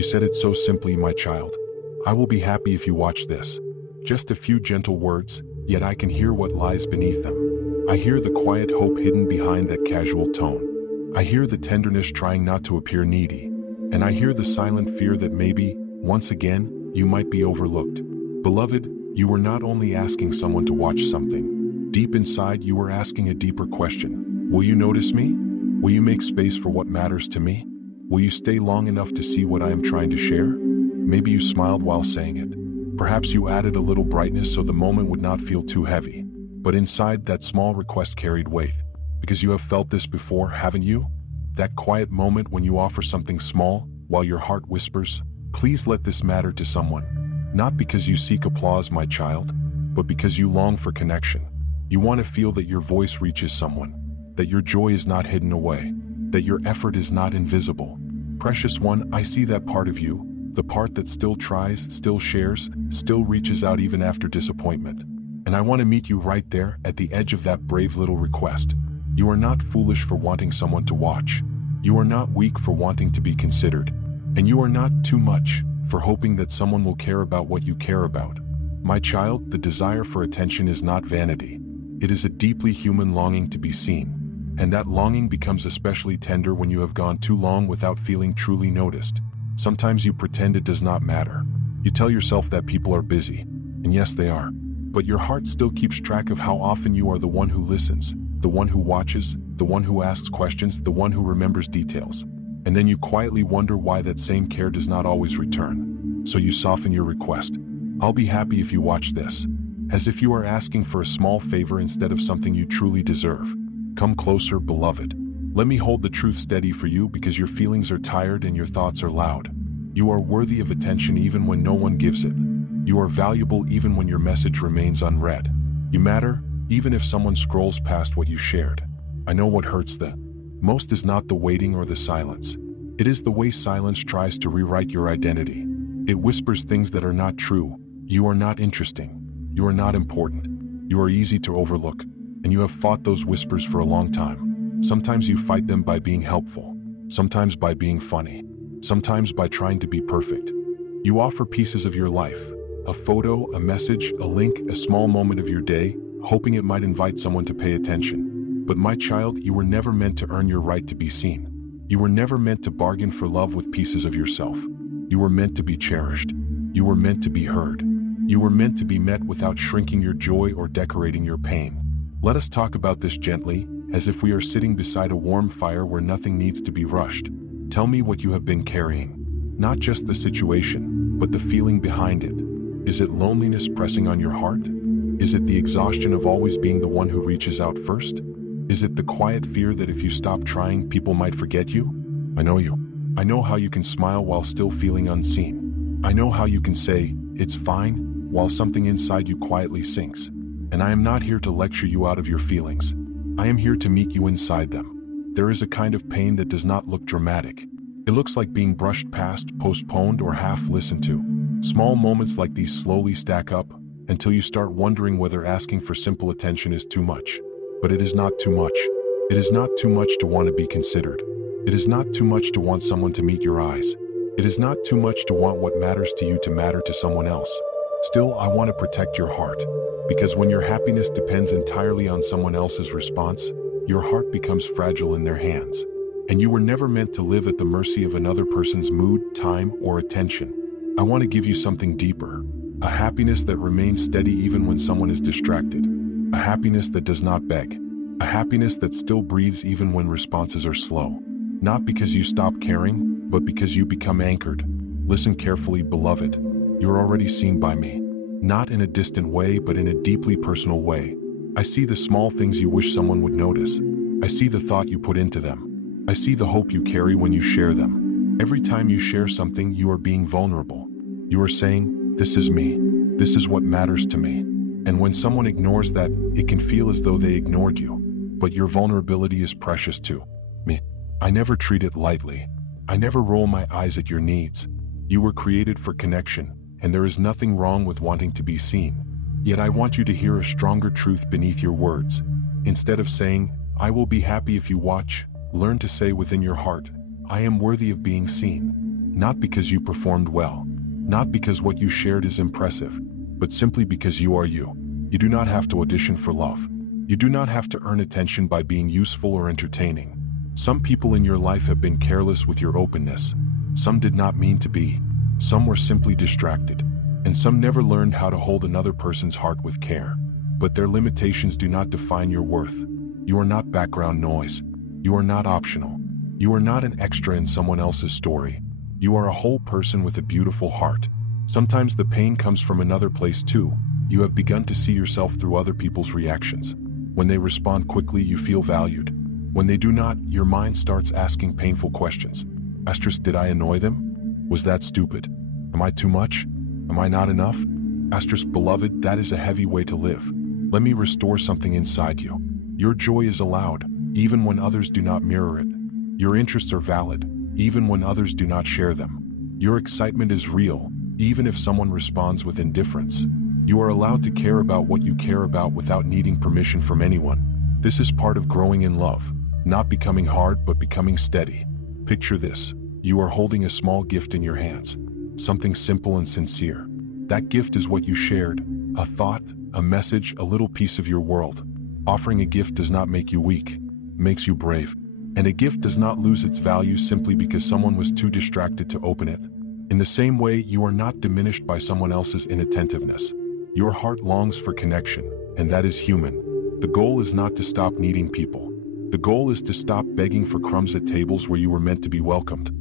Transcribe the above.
You said it so simply, my child. I will be happy if you watch this. Just a few gentle words, yet I can hear what lies beneath them. I hear the quiet hope hidden behind that casual tone. I hear the tenderness trying not to appear needy. And I hear the silent fear that maybe, once again, you might be overlooked. Beloved, you were not only asking someone to watch something. Deep inside, you were asking a deeper question. Will you notice me? Will you make space for what matters to me? Will you stay long enough to see what I am trying to share? Maybe you smiled while saying it. Perhaps you added a little brightness so the moment would not feel too heavy. But inside, that small request carried weight. Because you have felt this before, haven't you? That quiet moment when you offer something small, while your heart whispers, "Please let this matter to someone." Not because you seek applause, my child, but because you long for connection. You want to feel that your voice reaches someone, that your joy is not hidden away, that your effort is not invisible. Precious one, I see that part of you, the part that still tries, still shares, still reaches out even after disappointment. And I want to meet you right there at the edge of that brave little request. You are not foolish for wanting someone to watch. You are not weak for wanting to be considered. And you are not too much for hoping that someone will care about what you care about. My child, the desire for attention is not vanity. It is a deeply human longing to be seen. And that longing becomes especially tender when you have gone too long without feeling truly noticed. Sometimes you pretend it does not matter. You tell yourself that people are busy. And yes, they are. But your heart still keeps track of how often you are the one who listens, the one who watches, the one who asks questions, the one who remembers details. And then you quietly wonder why that same care does not always return. So you soften your request. I'll be happy if you watch this. As if you are asking for a small favor instead of something you truly deserve. Come closer, beloved. Let me hold the truth steady for you because your feelings are tired and your thoughts are loud. You are worthy of attention even when no one gives it. You are valuable even when your message remains unread. You matter even if someone scrolls past what you shared. I know what hurts the most is not the waiting or the silence. It is the way silence tries to rewrite your identity. It whispers things that are not true. You are not interesting. You are not important. You are easy to overlook. And you have fought those whispers for a long time. Sometimes you fight them by being helpful. Sometimes by being funny. Sometimes by trying to be perfect. You offer pieces of your life. A photo, a message, a link, a small moment of your day, hoping it might invite someone to pay attention. But my child, you were never meant to earn your right to be seen. You were never meant to bargain for love with pieces of yourself. You were meant to be cherished. You were meant to be heard. You were meant to be met without shrinking your joy or decorating your pain. Let us talk about this gently, as if we are sitting beside a warm fire where nothing needs to be rushed. Tell me what you have been carrying. Not just the situation, but the feeling behind it. Is it loneliness pressing on your heart? Is it the exhaustion of always being the one who reaches out first? Is it the quiet fear that if you stop trying, people might forget you? I know you. I know how you can smile while still feeling unseen. I know how you can say, "It's fine," while something inside you quietly sinks. And I am not here to lecture you out of your feelings. I am here to meet you inside them. There is a kind of pain that does not look dramatic. It looks like being brushed past, postponed, or half listened to. Small moments like these slowly stack up until you start wondering whether asking for simple attention is too much. But it is not too much. It is not too much to want to be considered. It is not too much to want someone to meet your eyes. It is not too much to want what matters to you to matter to someone else. Still, I want to protect your heart. Because when your happiness depends entirely on someone else's response, your heart becomes fragile in their hands. And you were never meant to live at the mercy of another person's mood, time, or attention. I want to give you something deeper. A happiness that remains steady even when someone is distracted. A happiness that does not beg. A happiness that still breathes even when responses are slow. Not because you stop caring, but because you become anchored. Listen carefully, beloved. You're already seen by me. Not in a distant way, but in a deeply personal way. I see the small things you wish someone would notice. I see the thought you put into them. I see the hope you carry when you share them. Every time you share something, you are being vulnerable. You are saying, "This is me. This is what matters to me." And when someone ignores that, it can feel as though they ignored you. But your vulnerability is precious to me. I never treat it lightly. I never roll my eyes at your needs. You were created for connection, and there is nothing wrong with wanting to be seen. Yet I want you to hear a stronger truth beneath your words. Instead of saying, "I will be happy if you watch," learn to say within your heart, "I am worthy of being seen." Not because you performed well, not because what you shared is impressive, but simply because you are you. You do not have to audition for love. You do not have to earn attention by being useful or entertaining. Some people in your life have been careless with your openness. Some did not mean to be. Some were simply distracted. And some never learned how to hold another person's heart with care. But their limitations do not define your worth. You are not background noise. You are not optional. You are not an extra in someone else's story. You are a whole person with a beautiful heart. Sometimes the pain comes from another place too. You have begun to see yourself through other people's reactions. When they respond quickly, you feel valued. When they do not, your mind starts asking painful questions. Asterisk, did I annoy them? Was that stupid? Am I too much? Am I not enough? Asterisk, beloved, that is a heavy way to live. Let me restore something inside you. Your joy is allowed, even when others do not mirror it. Your interests are valid, even when others do not share them. Your excitement is real, even if someone responds with indifference. You are allowed to care about what you care about without needing permission from anyone. This is part of growing in love, not becoming hard but becoming steady. Picture this. You are holding a small gift in your hands, something simple and sincere. That gift is what you shared, a thought, a message, a little piece of your world. Offering a gift does not make you weak, it makes you brave. And a gift does not lose its value simply because someone was too distracted to open it. In the same way, you are not diminished by someone else's inattentiveness. Your heart longs for connection, and that is human. The goal is not to stop needing people. The goal is to stop begging for crumbs at tables where you were meant to be welcomed.